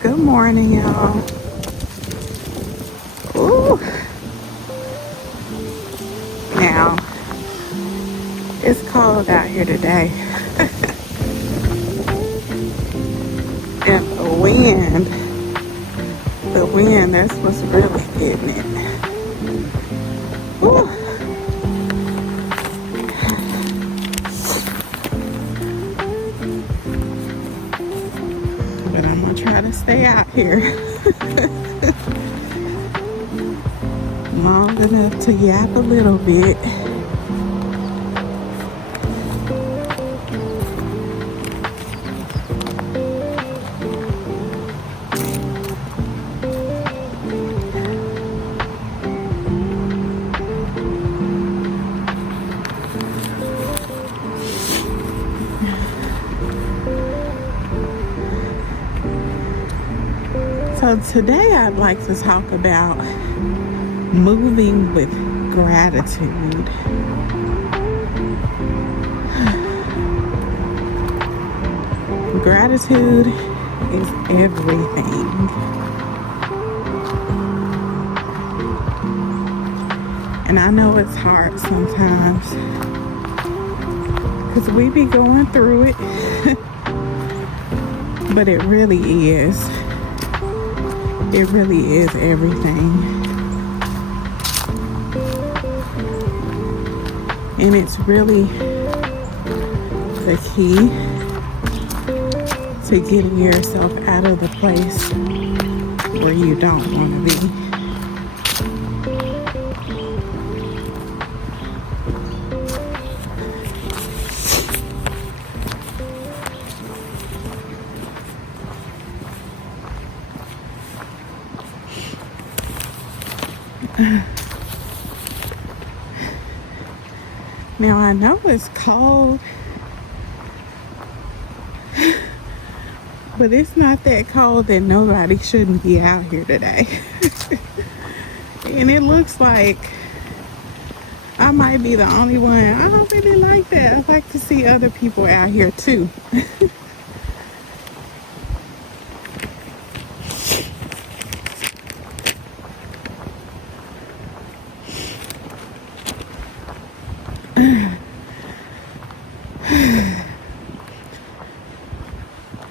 Good morning, y'all. Ooh. Now, it's cold out here today. And the wind, that's what's really getting it. Ooh. But I'm gonna try to stay out here long enough to yap a little bit. So today I'd like to talk about moving with gratitude. Gratitude is everything. And I know it's hard sometimes because we be going through it. But it really is. It really is everything. And it's really the key to getting yourself out of the place where you don't want to be. Now I know it's cold, but it's not that cold that nobody shouldn't be out here today. And it looks like I might be the only one. I don't really like that. I like to see other people out here too.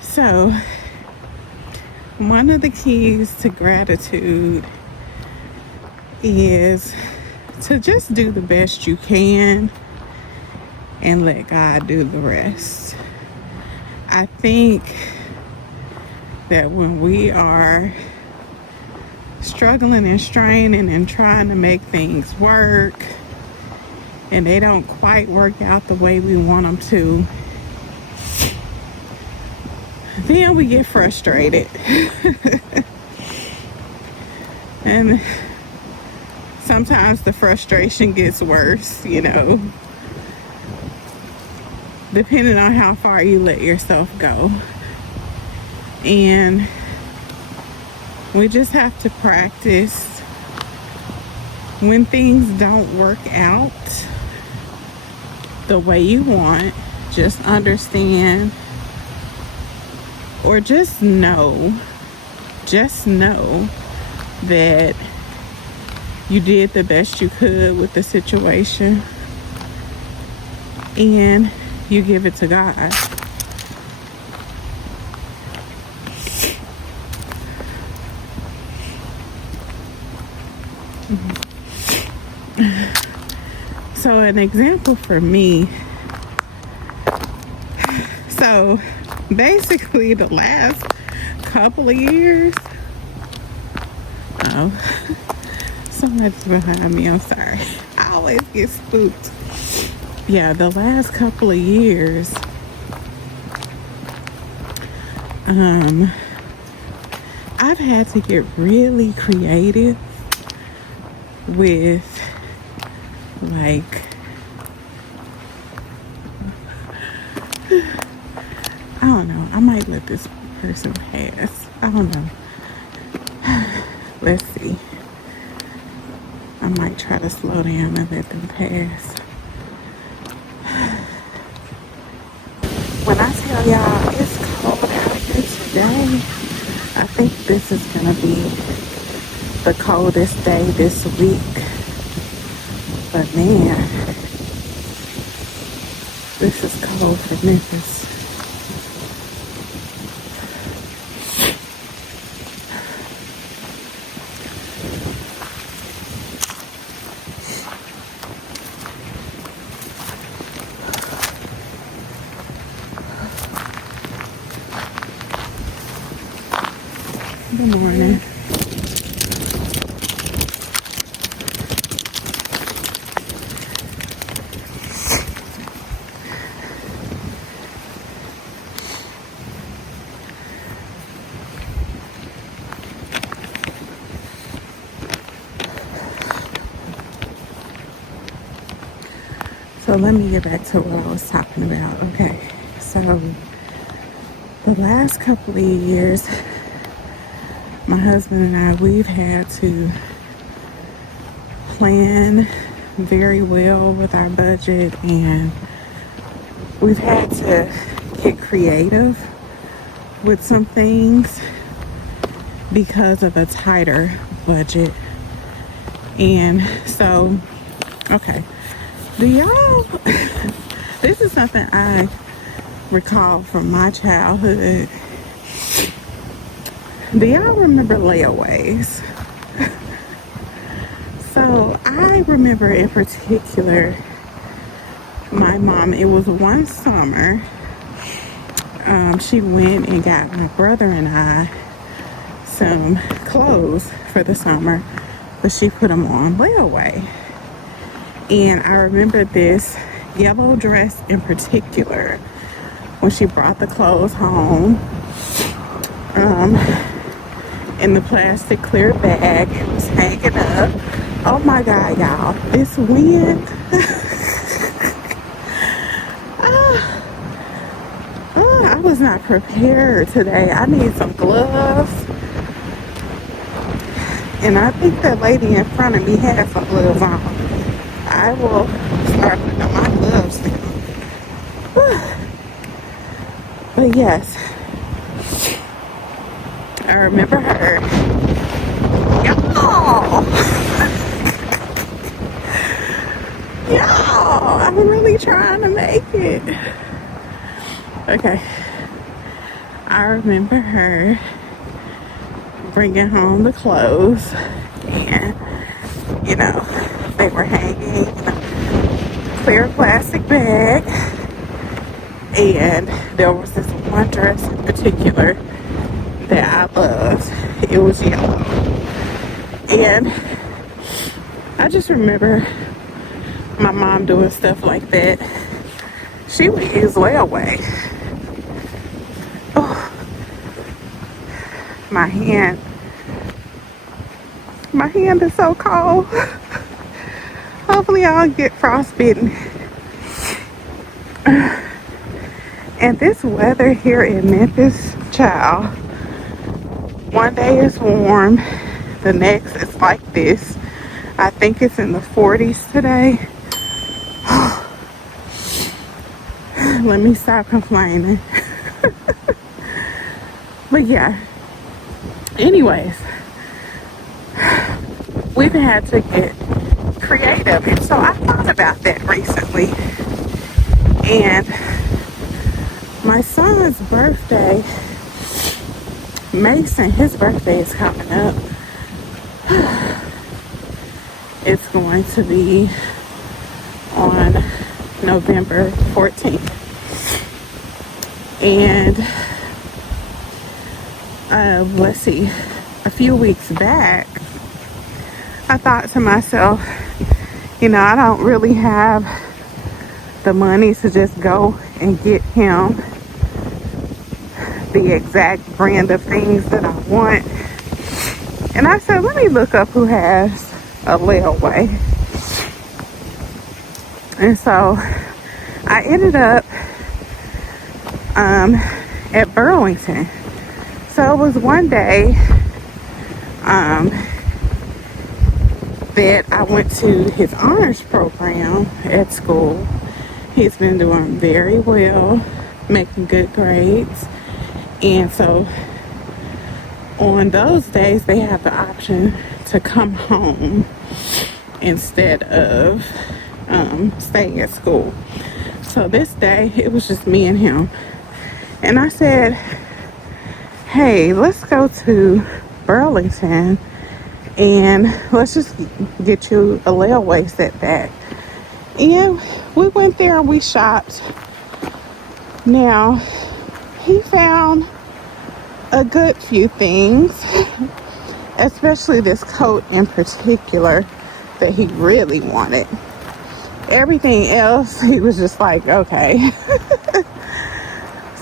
So, one of the keys to gratitude is to just do the best you can and let God do the rest. I think that when we are struggling and straining and trying to make things work and they don't quite work out the way we want them to, then we get frustrated. And sometimes the frustration gets worse, depending on how far you let yourself go. And we just have to practice when things don't work out the way you want. Just understand, or just know that you did the best you could with the situation and you give it to God. So an example for me, so basically the last couple of years, somebody's behind me, I'm sorry. I always get spooked. Yeah, the last couple of years, I've had to get really creative with, like, I don't know, I might let this person pass. I don't know. Let's see. I might try to slow down and let them pass. When I tell y'all it's cold out here today, I think this is gonna be the coldest day this week. But man, this is cold for Memphis. Good morning. So let me get back to what I was talking about. Okay, so the last couple of years, my husband and I, we've had to plan very well with our budget, and we've had to get creative with some things because of a tighter budget. And so, okay, do y'all, this is something I recall from my childhood. Do y'all remember layaways? So I remember in particular, my mom, it was one summer, she went and got my brother and I some clothes for the summer, but she put them on layaway. And I remember this yellow dress in particular, when she brought the clothes home, in the plastic clear bag, it was hanging up. Oh my God, y'all, this wind. I was not prepared today. I need some gloves. And I think that lady in front of me had some gloves on. I will start putting on my gloves now. But yes, I remember her. Y'all! Y'all! I'm really trying to make it. Okay. I remember her bringing home the clothes, and you know, they were hanging in a clear plastic bag, and there was this one dress in particular that I loved. It was yellow, and I just remember my mom doing stuff like that. She would use layaway. Oh, my hand is so cold. Hopefully I'll get frostbitten. And this weather here in Memphis, child, one day is warm, the next is like this. I think it's in the 40s today. Let me stop complaining. But yeah, anyways, we've had to get creative, and so I thought about that recently. And my son's birthday, Mason, his birthday is coming up. It's going to be on November 14th. And let's see, a few weeks back, I thought to myself, you know, I don't really have the money to just go and get him the exact brand of things that I want. And I said, let me look up who has a layaway. And so I ended up at Burlington. So it was one day that I went to his honors program at school. He's been doing very well, making good grades. And so on those days they have the option to come home instead of staying at school. So this day it was just me and him, and I said, hey, let's go to Burlington and let's just get you a layaway set back. And we went there and we shopped. Now, he found a good few things, especially this coat in particular that he really wanted. Everything else, he was just like, okay.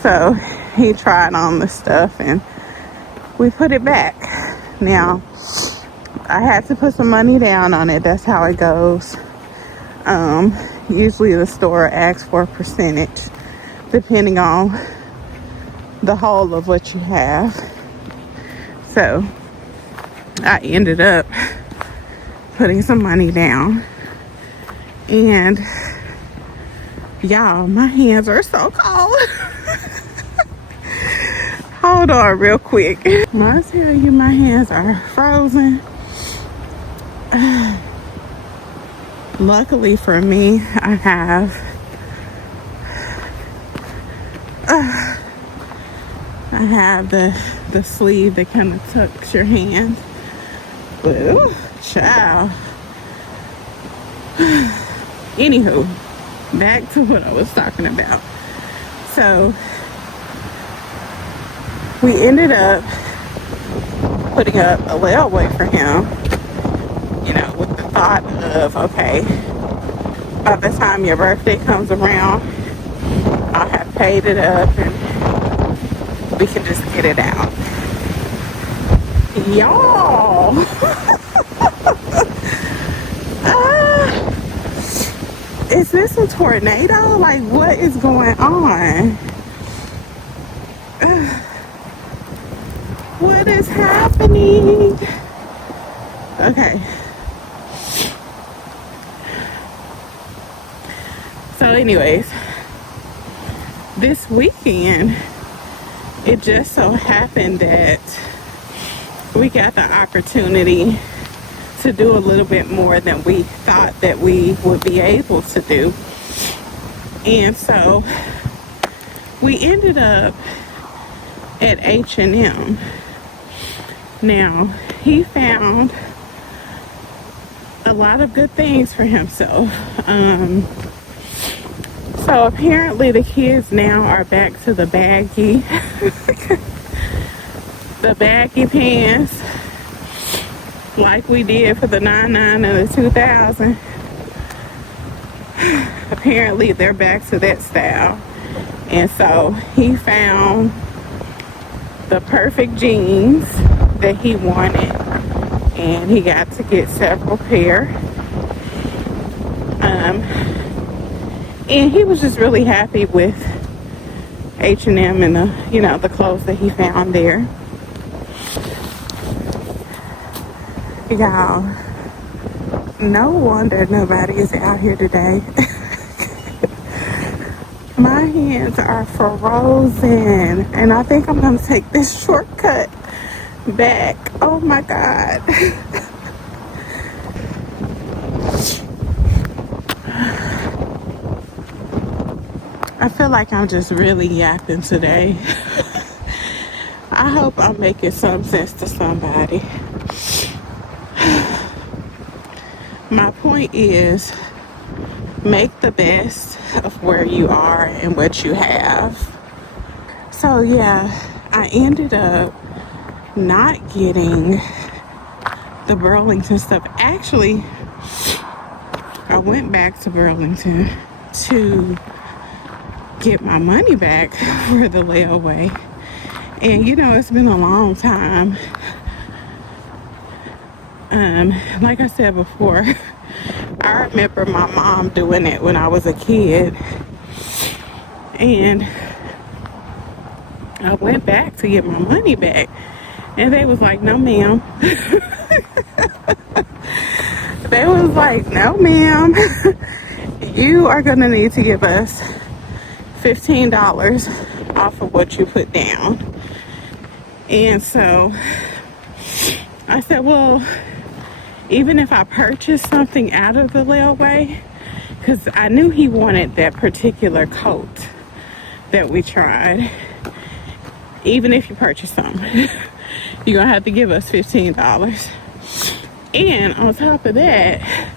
So he tried on the stuff and we put it back. Now, I had to put some money down on it. That's how it goes. Usually the store asks for a percentage depending on the whole of what you have. So I ended up putting some money down, and y'all, my hands are so cold. Hold on real quick. When I tell you my hands are frozen, luckily for me, I have the sleeve that kind of tucks your hand. But ooh, child. Anywho, back to what I was talking about. So we ended up putting up a layaway for him, you know, with the thought of, okay, by the time your birthday comes around, I'll have paid it up and we can just get it out. Y'all. Is this a tornado? Like, what is going on? What is happening? Okay. So anyways, this weekend, it just so happened that we got the opportunity to do a little bit more than we thought that we would be able to do. And so we ended up at H&M. Now, he found a lot of good things for himself. So apparently the kids now are back to the baggy the baggy pants like we did for the 99 and the 2000. Apparently they're back to that style. And so he found the perfect jeans that he wanted, and he got to get several pair. And he was just really happy with H&M and the, you know, the clothes that he found there. Y'all, no wonder nobody is out here today. My hands are frozen, and I think I'm gonna take this shortcut back. Oh my God. I feel like I'm just really yapping today. I hope I'm making some sense to somebody. My point is, make the best of where you are and what you have. So yeah, I ended up not getting the Burlington stuff. Actually, I went back to Burlington to get my money back for the layaway. And you know, it's been a long time. Like I said before, I remember my mom doing it when I was a kid. And I went back to get my money back, and they was like, no ma'am. They was like, no ma'am. You are gonna need to give us $15 off of what you put down. And so I said, well, even if I purchase something out of the layaway, because I knew he wanted that particular coat that we tried. Even if you purchase some, you're gonna have to give us $15. And on top of that,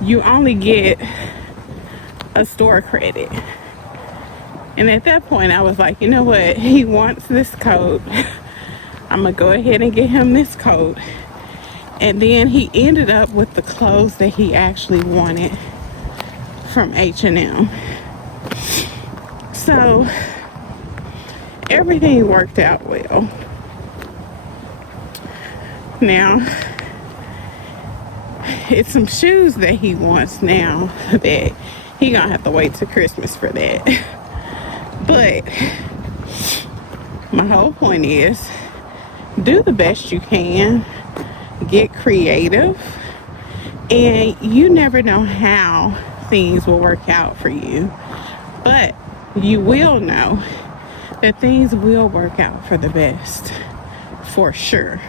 you only get a store credit. And at that point, I was like, you know what? He wants this coat. I'm gonna go ahead and get him this coat. And then he ended up with the clothes that he actually wanted from H&M. So everything worked out well. Now, it's some shoes that he wants now that he gonna have to wait till Christmas for that. But my whole point is, do the best you can, get creative, and you never know how things will work out for you. But you will know that things will work out for the best, for sure.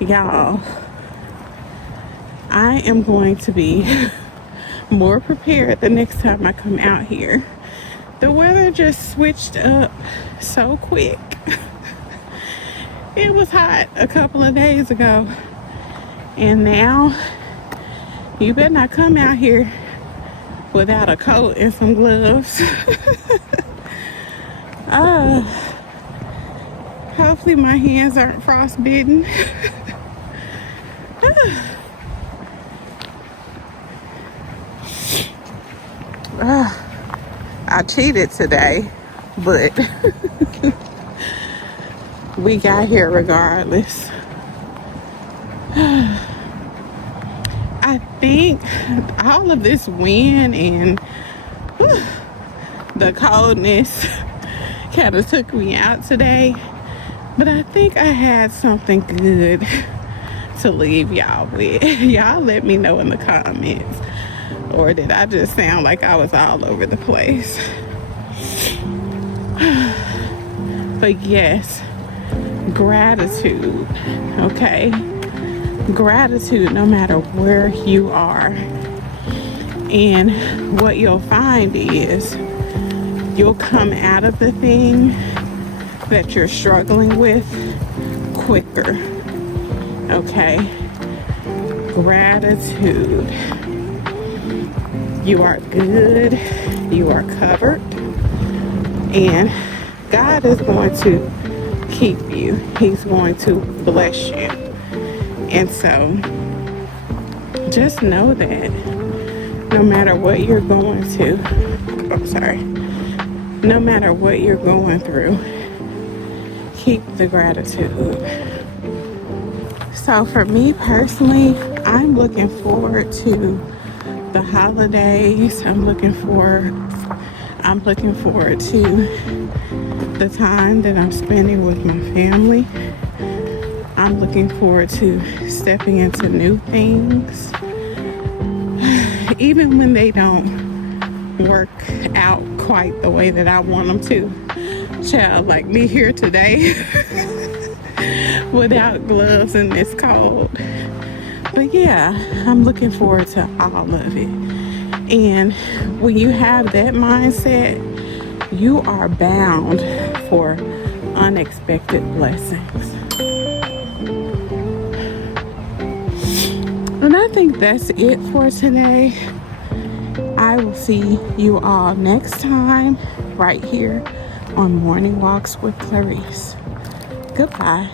Y'all, I am going to be more prepared the next time I come out here. The weather just switched up so quick. It was hot a couple of days ago, and now you better not come out here without a coat and some gloves. Hopefully my hands aren't frostbitten. I cheated today, but we got here regardless. I think all of this wind and the coldness kind of took me out today, but I think I had something good to leave y'all with. Y'all let me know in the comments, or did I just sound like I was all over the place? But yes, gratitude, okay? Gratitude no matter where you are. And what you'll find is you'll come out of the thing that you're struggling with quicker, okay? Gratitude. You are good, you are covered, and God is going to keep you. He's going to bless you. And so just know that no matter what you're going to, no matter what you're going through, keep the gratitude. So for me personally, I'm looking forward to the holidays. I'm looking forward to the time that I'm spending with my family. I'm looking forward to stepping into new things, even when they don't work out quite the way that I want them to. Child, like me here today without gloves in this cold. But yeah, I'm looking forward to all of it. And when you have that mindset, you are bound for unexpected blessings. And I think that's it for today. I will see you all next time right here on Morning Walks with Clarice. Goodbye.